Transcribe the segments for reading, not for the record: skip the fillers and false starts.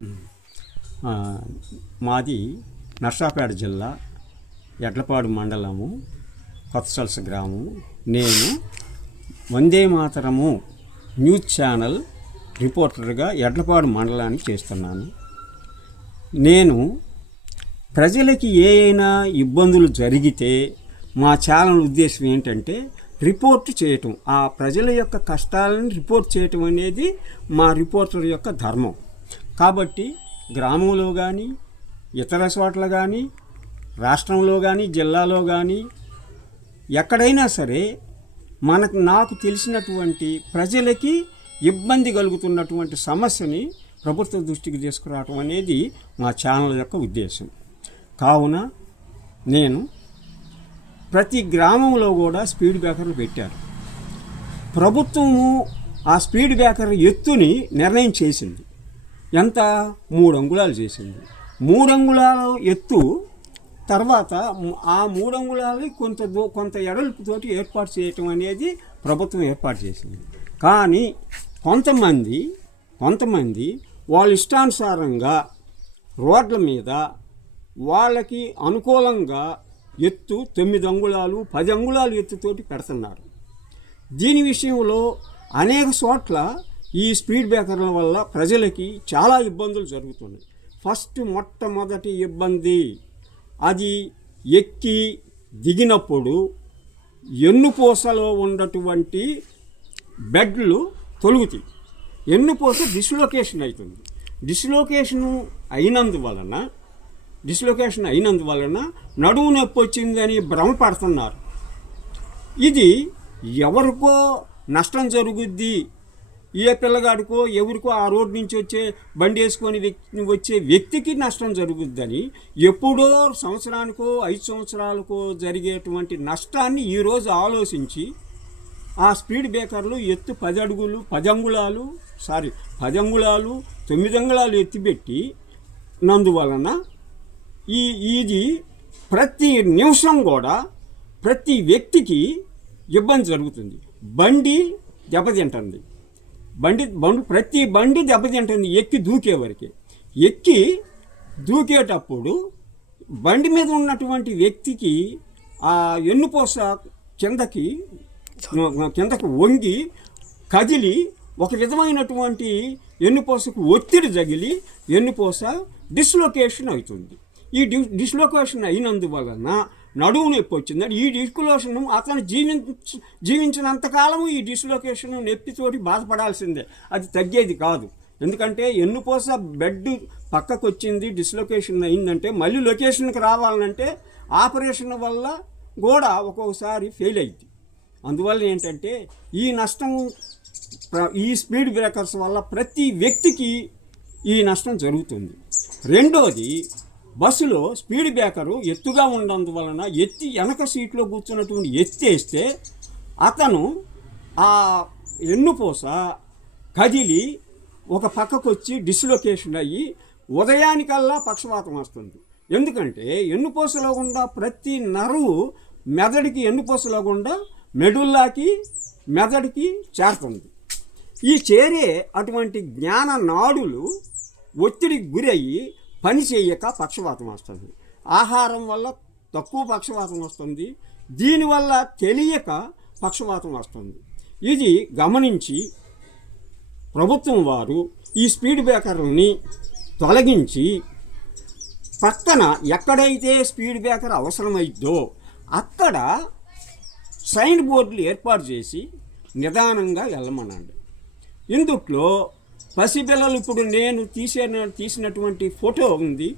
ఆ, మాది నర్సాపేట జిల్లా ఎడ్లపాడు మండలము కొత్తసలస గ్రామం. నేను వందే మాతరము న్యూస్ ఛానల్ రిపోర్టర్గా ఎడ్లపాడు మండలానికి చేస్తున్నాను. నేను ప్రజలకి ఏవైనా ఇబ్బందులు జరిగితే మా ఛానల్ ఉద్దేశం ఏంటంటే రిపోర్ట్ చేయటం, ఆ ప్రజల యొక్క కష్టాలను రిపోర్ట్ చేయటం అనేది మా రిపోర్టర్ యొక్క ధర్మం. కాబట్టి గ్రామంలో కానీ ఇతర చోట్ల కానీ రాష్ట్రంలో కానీ జిల్లాలో కానీ ఎక్కడైనా సరే నాకు తెలిసినటువంటి ప్రజలకి ఇబ్బంది కలుగుతున్నటువంటి సమస్యని ప్రభుత్వ దృష్టికి తీసుకురావటం అనేది మా ఛానల్ యొక్క ఉద్దేశం. కావున నేను ప్రతి గ్రామంలో కూడా స్పీడ్ బ్రేకర్లు పెట్టారు. ప్రభుత్వము ఆ స్పీడ్ బ్రేకర్ ఎత్తుని నిర్ణయం చేసింది. ఎంత? 3 అంగుళాలు చేసింది. 3 అంగుళాల ఎత్తు తర్వాత ఆ 3 అంగుళాలు కొంత ఎడల్పుతోటి ఏర్పాటు చేయటం అనేది ప్రభుత్వం ఏర్పాటు చేసింది. కానీ కొంతమంది వాళ్ళ ఇష్టానుసారంగా రోడ్ల మీద వాళ్ళకి అనుకూలంగా ఎత్తు 9 అంగుళాలు 10 అంగుళాలు ఎత్తుతోటి పెడుతున్నారు. దీని విషయంలో అనేక చోట్ల ఈ స్పీడ్ బ్రేకర్ల వల్ల ప్రజలకి చాలా ఇబ్బందులు జరుగుతున్నాయి. మొట్టమొదటి ఇబ్బంది, అది ఎక్కి దిగినప్పుడు ఎన్నుపూసలో ఉన్నటువంటి బెడ్లు తొలుగుతాయి. ఎన్నుపూస డిస్లొకేషన్ అవుతుంది. డిస్లొకేషన్ అయినందువలన నడుము నొప్పి వచ్చిందని భ్రమపడుతున్నారు. ఇది ఎవరికో నష్టం జరుగుద్ది, ఏ పిల్లగాడికో ఎవరికో ఆ రోడ్డు నుంచి బండి వేసుకొని వచ్చే వ్యక్తికి నష్టం జరుగుద్దని, ఎప్పుడో సంవత్సరానికో 5 సంవత్సరాలకో జరిగేటువంటి నష్టాన్ని ఈరోజు ఆలోచించి ఆ స్పీడ్ బ్రేకర్లు ఎత్తు 10 అంగుళాలు 9 అంగుళాలు ఎత్తిపెట్టి నందువలన ఇది ప్రతి నిమిషం కూడా ప్రతి వ్యక్తికి ఇబ్బంది జరుగుతుంది. బండి దెబ్బతింటుంది. ప్రతి బండి దెబ్బతింటుంది ఎక్కి దూకేటప్పుడు బండి మీద ఉన్నటువంటి వ్యక్తికి ఆ ఎన్నుపూస కిందకి వంగి కదిలి ఒక విధమైనటువంటి ఎన్నుపూసకు ఒత్తిడి తగిలి ఎన్నుపూస డిస్లొకేషన్ అవుతుంది. ఈ డిస్లొకేషన్ అయినందువలన నడుము నొప్పి వచ్చిందని, ఈ డిస్లొకేషన్ అతను జీవించినంతకాలము ఈ డిస్లొకేషన్ నొప్పితోటి బాధపడాల్సిందే, అది తగ్గేది కాదు. ఎందుకంటే ఎన్నుపూస బెడ్ పక్కకు వచ్చింది, డిస్లొకేషన్ అయిందంటే మళ్ళీ లొకేషన్కి రావాలంటే ఆపరేషన్ వల్ల కూడా ఒక్కొక్కసారి ఫెయిల్ అయింది. అందువల్ల ఏంటంటే ఈ నష్టం ఈ స్పీడ్ బ్రేకర్స్ వల్ల ప్రతి వ్యక్తికి ఈ నష్టం జరుగుతుంది. రెండోది, బస్సులో స్పీడ్ బ్రేకరు ఎత్తుగా ఉన్నందువలన వెనక సీట్లో కూర్చున్నటువంటి ఎత్తేస్తే అతను ఆ ఎన్నుపూస కదిలి ఒక పక్కకు వచ్చి డిస్లొకేషన్ అయ్యి ఉదయానికల్లా పక్షవాతం వస్తుంది. ఎందుకంటే ఎన్నుపూసలో గుండా ప్రతి నరువు ఎన్నుపూసలో గుండా మెదడుకి చేరుతుంది. ఈ చేరే అటువంటి జ్ఞాన నాడులు ఒత్తిడికి గురయ్యి పని చేయక పక్షవాతం వస్తుంది. ఆహారం వల్ల తక్కువ పక్షవాతం వస్తుంది. దీనివల్ల తెలియక పక్షవాతం వస్తుంది. ఇది గమనించి ప్రభుత్వం వారు ఈ స్పీడ్ బ్రేకర్ని తొలగించి పక్కన ఎక్కడైతే స్పీడ్ బ్రేకర్ అవసరమైద్దో అక్కడ సైన్ బోర్డులు ఏర్పాటు చేసి నిదానంగా వెళ్ళమనండి. ఇందుట్లో పసిపిల్లలు, ఇప్పుడు నేను తీసినటువంటి ఫోటో ఉంది,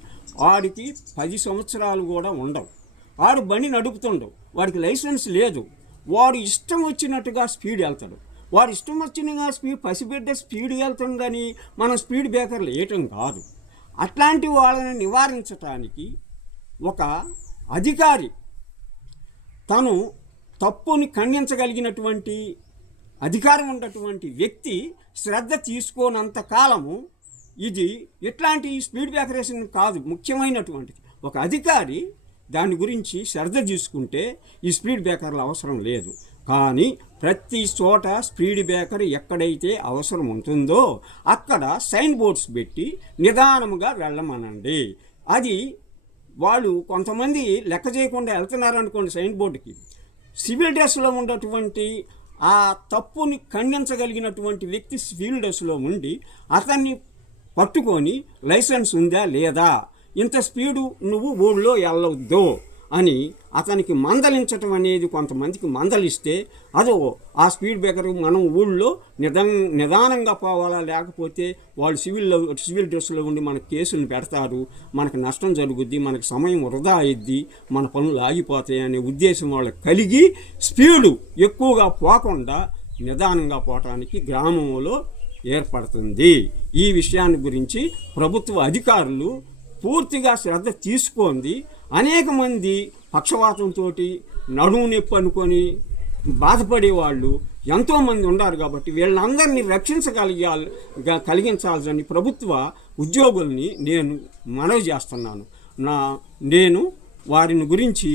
వాడికి 10 సంవత్సరాలు కూడా ఉండవు. వాడు బండి నడుపుతుండవు, వాడికి లైసెన్స్ లేదు. వాడు ఇష్టం వచ్చినట్టుగా స్పీడ్ వెళ్తాడు. వాడు ఇష్టం వచ్చినగా పసిబిడ్డ స్పీడ్ వెళ్తుందని మనం స్పీడ్ బ్రేకర్లు వేయటం కాదు. అట్లాంటి వాళ్ళని నివారించటానికి ఒక అధికారి తను తప్పుని ఖండించగలిగినటువంటి అధికారం ఉన్నటువంటి వ్యక్తి శ్రద్ధ తీసుకోనంత కాలము ఇది ఇట్లాంటి స్పీడ్ బ్రేకరేషన్ కాదు. ముఖ్యమైనటువంటిది ఒక అధికారి దాని గురించి శ్రద్ధ తీసుకుంటే ఈ స్పీడ్ బ్రేకర్ల అవసరం లేదు. కానీ ప్రతి చోట స్పీడ్ బ్రేకర్ ఎక్కడైతే అవసరం ఉంటుందో అక్కడ సైన్ బోర్డ్స్ పెట్టి నిదానముగా వెళ్ళమనండి. అది వాళ్ళు కొంతమంది లెక్క చేయకుండా వెళ్తున్నారు అనుకోండి సైన్ బోర్డుకి, సివిల్ డ్రెస్లో ఉన్నటువంటి ఆ తప్పుని ఖండించగలిగినటువంటి వ్యక్తి సివిల్ డ్రెస్లో ఉండి అతన్ని పట్టుకొని లైసెన్స్ ఉందా లేదా, ఇంత స్పీడు నువ్వు ఊళ్ళో వెళ్ళవద్దు అని అతనికి మందలించటం అనేది, కొంతమందికి మందలిస్తే అదో ఆ స్పీడ్ బ్రేకర్ మనం ఊళ్ళో నిదానంగా పోవాలా, లేకపోతే వాళ్ళు సివిల్ డ్రెస్లో ఉండి మనకు కేసులు పెడతారు, మనకు నష్టం జరుగుద్ది, మనకు సమయం వృధా అయ్యిద్ది, మన పనులు ఆగిపోతాయి అనే ఉద్దేశం వాళ్ళకి కలిగి స్పీడు ఎక్కువగా పోకుండా నిదానంగా పోవటానికి గ్రామంలో ఏర్పడుతుంది. ఈ విషయాన్ని గురించి ప్రభుత్వ అధికారులు పూర్తిగా శ్రద్ధ తీసుకుంది. అనేక మంది పక్షవాతంతో నడుము నొప్పి అనుకొని బాధపడేవాళ్ళు ఎంతోమంది ఉన్నారు. కాబట్టి వీళ్ళందరినీ కలిగించాల్సిన ప్రభుత్వ ఉద్యోగుల్ని నేను మనవి చేస్తున్నాను. నేను వారిని గురించి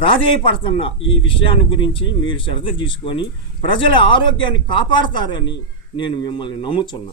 ప్రాధేయపడుతున్న ఈ విషయాన్ని గురించి మీరు శ్రద్ధ తీసుకొని ప్రజల ఆరోగ్యాన్ని కాపాడతారని నేను మిమ్మల్ని నమ్ముతున్నా.